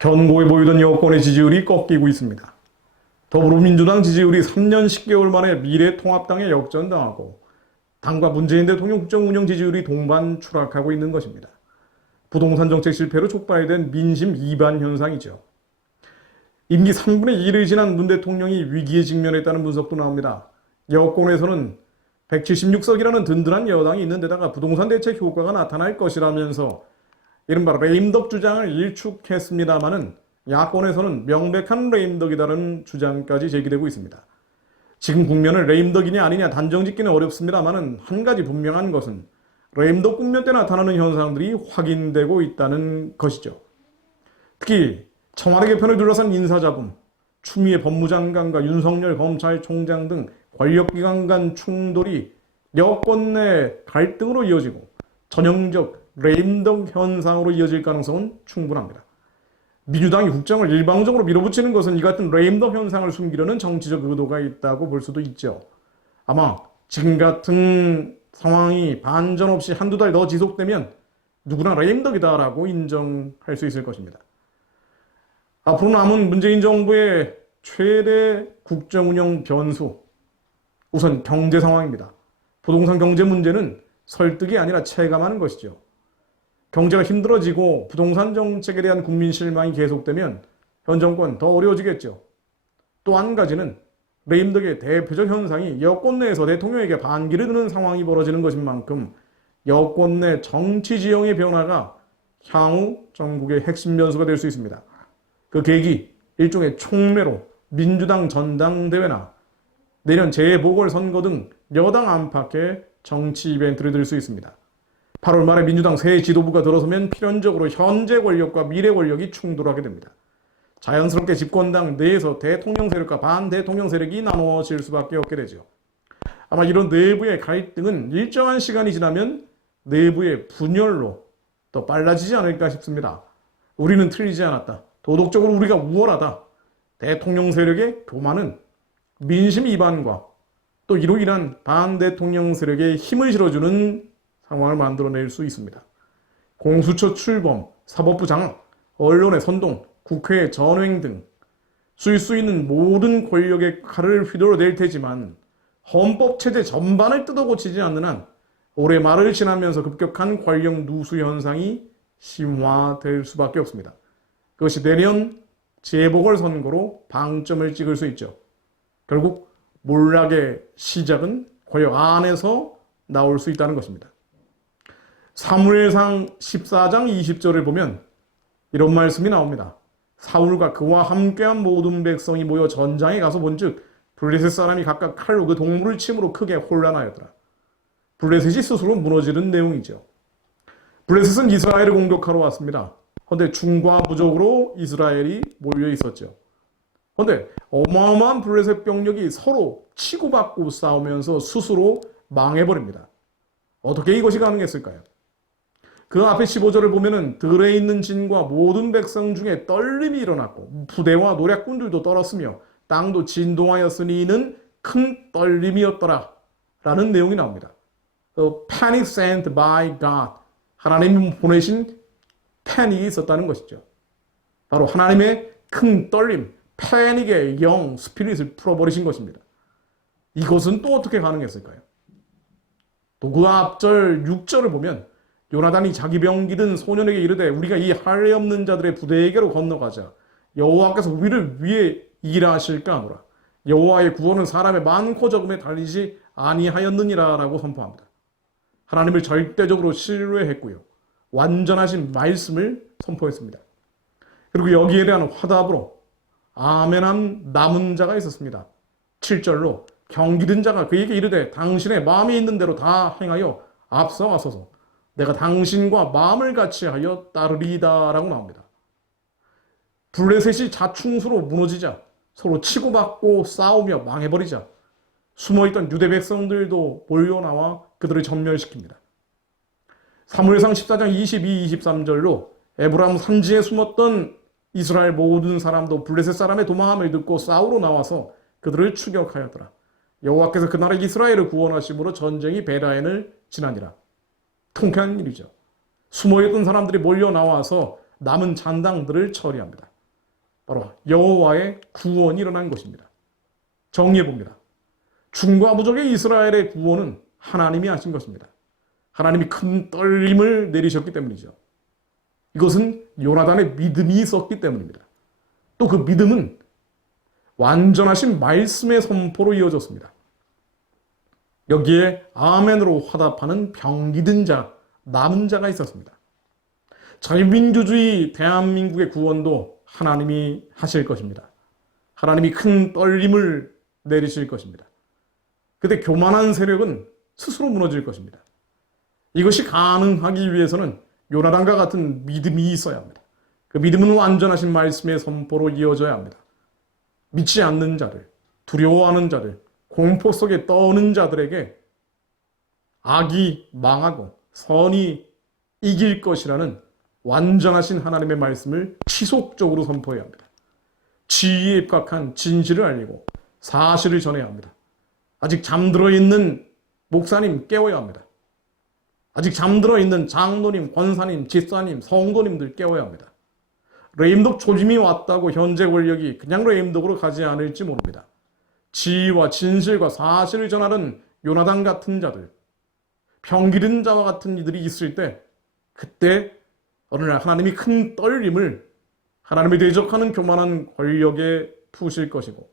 견고해 보이던 여권의 지지율이 꺾이고 있습니다. 더불어민주당 지지율이 3년 10개월 만에 미래통합당에 역전당하고 당과 문재인 대통령 국정운영 지지율이 동반 추락하고 있는 것입니다. 부동산 정책 실패로 촉발된 민심 이반 현상이죠. 임기 3분의 1을 지난 문 대통령이 위기에 직면했다는 분석도 나옵니다. 여권에서는 176석이라는 든든한 여당이 있는 데다가 부동산 대책 효과가 나타날 것이라면서 이른바 레임덕 주장을 일축했습니다마는 야권에서는 명백한 레임덕이다라는 주장까지 제기되고 있습니다. 지금 국면을 레임덕이냐 아니냐 단정짓기는 어렵습니다마는 한 가지 분명한 것은 레임덕 국면 때 나타나는 현상들이 확인되고 있다는 것이죠. 특히 청와대 개편을 둘러싼 인사잡음, 추미애 법무장관과 윤석열 검찰총장 등 권력기관 간 충돌이 여권 내 갈등으로 이어지고 전형적 레임덕 현상으로 이어질 가능성은 충분합니다. 민주당이 국정을 일방적으로 밀어붙이는 것은 이 같은 레임덕 현상을 숨기려는 정치적 의도가 있다고 볼 수도 있죠. 아마 지금 같은 상황이 반전 없이 한두 달 더 지속되면 누구나 레임덕이다라고 인정할 수 있을 것입니다. 앞으로 남은 문재인 정부의 최대 국정운영 변수, 우선 경제 상황입니다. 부동산 경제 문제는 설득이 아니라 체감하는 것이죠. 경제가 힘들어지고 부동산 정책에 대한 국민 실망이 계속되면 현 정권 더 어려워지겠죠. 또 한 가지는 레임덕의 대표적 현상이 여권 내에서 대통령에게 반기를 드는 상황이 벌어지는 것인 만큼 여권 내 정치 지형의 변화가 향후 전국의 핵심 변수가 될 수 있습니다. 그 계기, 일종의 촉매로 민주당 전당대회나 내년 재보궐선거 등 여당 안팎의 정치 이벤트를 들 수 있습니다. 8월 말에 민주당 새 지도부가 들어서면 필연적으로 현재 권력과 미래 권력이 충돌하게 됩니다. 자연스럽게 집권당 내에서 대통령 세력과 반대통령 세력이 나누어질 수밖에 없게 되죠. 아마 이런 내부의 갈등은 일정한 시간이 지나면 내부의 분열로 더 빨라지지 않을까 싶습니다. 우리는 틀리지 않았다. 도덕적으로 우리가 우월하다. 대통령 세력의 교만은 민심 이반과 또 이로 인한 반대통령 세력에 힘을 실어주는 상황을 만들어낼 수 있습니다. 공수처 출범, 사법부 장악, 언론의 선동, 국회의 전횡 등 쓸 수 있는 모든 권력의 칼을 휘둘러낼 테지만 헌법체제 전반을 뜯어고치지 않는 한 올해 말을 지나면서 급격한 권력 누수 현상이 심화될 수밖에 없습니다. 그것이 내년 재보궐선거로 방점을 찍을 수 있죠. 결국 몰락의 시작은 권력 안에서 나올 수 있다는 것입니다. 사무엘상 14장 20절을 보면 이런 말씀이 나옵니다. 사울과 그와 함께한 모든 백성이 모여 전장에 가서 본즉 블레셋 사람이 각각 칼로 그 동물을 침으로 크게 혼란하였더라. 블레셋이 스스로 무너지는 내용이죠. 블레셋은 이스라엘을 공격하러 왔습니다. 그런데 충과부족으로 이스라엘이 몰려 있었죠. 그런데 어마어마한 블레셋 병력이 서로 치고받고 싸우면서 스스로 망해버립니다. 어떻게 이것이 가능했을까요? 그 앞에 15절을 보면은 들에 있는 진과 모든 백성 중에 떨림이 일어났고 부대와 노략군들도 떨었으며 땅도 진동하였으니 이는 큰 떨림이었더라 라는 내용이 나옵니다. Panic sent by God. 하나님이 보내신 패닉이 있었다는 것이죠. 바로 하나님의 큰 떨림, 패닉의 영, 스피릿을 풀어버리신 것입니다. 이것은 또 어떻게 가능했을까요? 또 그 앞절 6절을 보면 요나단이 자기 병 기든 소년에게 이르되 우리가 이 할례 없는 자들의 부대에게로 건너가자. 여호와께서 우리를 위해 일하실까 하노라. 여호와의 구원은 사람의 많고 적음에 달리지 아니하였느니라 라고 선포합니다. 하나님을 절대적으로 신뢰했고요. 완전하신 말씀을 선포했습니다. 그리고 여기에 대한 화답으로 아멘한 남은 자가 있었습니다. 7절로 경기든 자가 그에게 이르되 당신의 마음이 있는 대로 다 행하여 앞서가소서. 내가 당신과 마음을 같이 하여 따르리다 라고 나옵니다. 블레셋이 자충수로 무너지자 서로 치고받고 싸우며 망해버리자 숨어있던 유대 백성들도 몰려나와 그들을 전멸시킵니다. 사무엘상 14장 22, 23절로 에브라임 산지에 숨었던 이스라엘 모든 사람도 블레셋 사람의 도망함을 듣고 싸우러 나와서 그들을 추격하였더라. 여호와께서 그 나라 이스라엘을 구원하심으로 전쟁이 베라엔을 지나니라. 통쾌한 일이죠. 숨어있던 사람들이 몰려 나와서 남은 잔당들을 처리합니다. 바로 여호와의 구원이 일어난 것입니다. 정리해 봅니다. 중과 부족의 이스라엘의 구원은 하나님이 하신 것입니다. 하나님이 큰 떨림을 내리셨기 때문이죠. 이것은 요나단의 믿음이 있었기 때문입니다. 또 그 믿음은 완전하신 말씀의 선포로 이어졌습니다. 여기에 아멘으로 화답하는 병기든 자, 남은 자가 있었습니다. 자유민주주의 대한민국의 구원도 하나님이 하실 것입니다. 하나님이 큰 떨림을 내리실 것입니다. 그때 교만한 세력은 스스로 무너질 것입니다. 이것이 가능하기 위해서는 요나단과 같은 믿음이 있어야 합니다. 그 믿음은 완전하신 말씀의 선포로 이어져야 합니다. 믿지 않는 자들, 두려워하는 자들, 공포 속에 떠오는 자들에게 악이 망하고 선이 이길 것이라는 완전하신 하나님의 말씀을 지속적으로 선포해야 합니다. 지위에 입각한 진실을 알리고 사실을 전해야 합니다. 아직 잠들어 있는 목사님 깨워야 합니다. 아직 잠들어 있는 장로님, 권사님, 집사님, 성도님들 깨워야 합니다. 레임덕 초짐이 왔다고 현재 권력이 그냥 레임덕으로 가지 않을지 모릅니다. 지위와 진실과 사실을 전하는 요나단 같은 자들, 병기른 자와 같은 이들이 있을 때 그때 어느 날 하나님이 큰 떨림을 하나님이 대적하는 교만한 권력에 푸실 것이고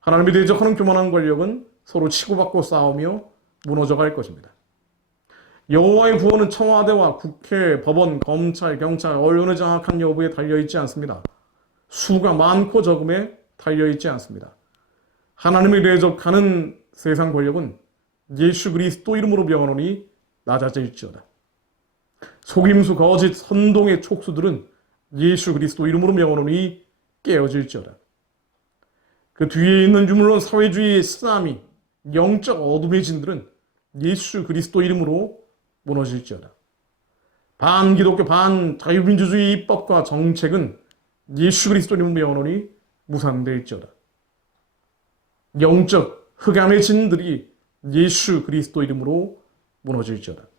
하나님이 대적하는 교만한 권력은 서로 치고받고 싸우며 무너져갈 것입니다. 여호와의 구원은 청와대와 국회, 법원, 검찰, 경찰, 언론의 장악한 여부에 달려있지 않습니다. 수가 많고 적음에 달려있지 않습니다. 하나님을 대적하는 세상 권력은 예수 그리스도 이름으로 명하노니 낮아질지어다. 속임수, 거짓, 선동의 촉수들은 예수 그리스도 이름으로 명하노니 깨어질지어다. 그 뒤에 있는 유물론 사회주의의 쓰나미, 영적 어둠의 진들은 예수 그리스도 이름으로 무너질지어다. 반기독교, 반자유민주주의 입법과 정책은 예수 그리스도 이름으로 명하노니 무산될지어다. 영적 흑암의 진들이 예수 그리스도 이름으로 무너질지어다.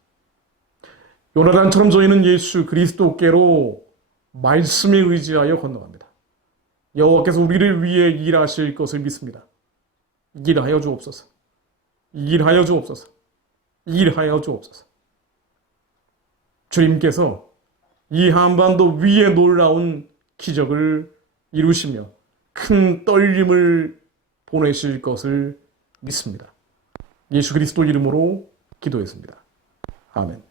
요나단처럼 저희는 예수 그리스도께로 말씀에 의지하여 건너갑니다. 여호와께서 우리를 위해 일하실 것을 믿습니다. 일하여 주옵소서. 일하여 주옵소서. 일하여 주옵소서. 주님께서 이 한반도 위에 놀라운 기적을 이루시며 큰 떨림을 보내실 것을 믿습니다. 예수 그리스도 이름으로 기도했습니다. 아멘.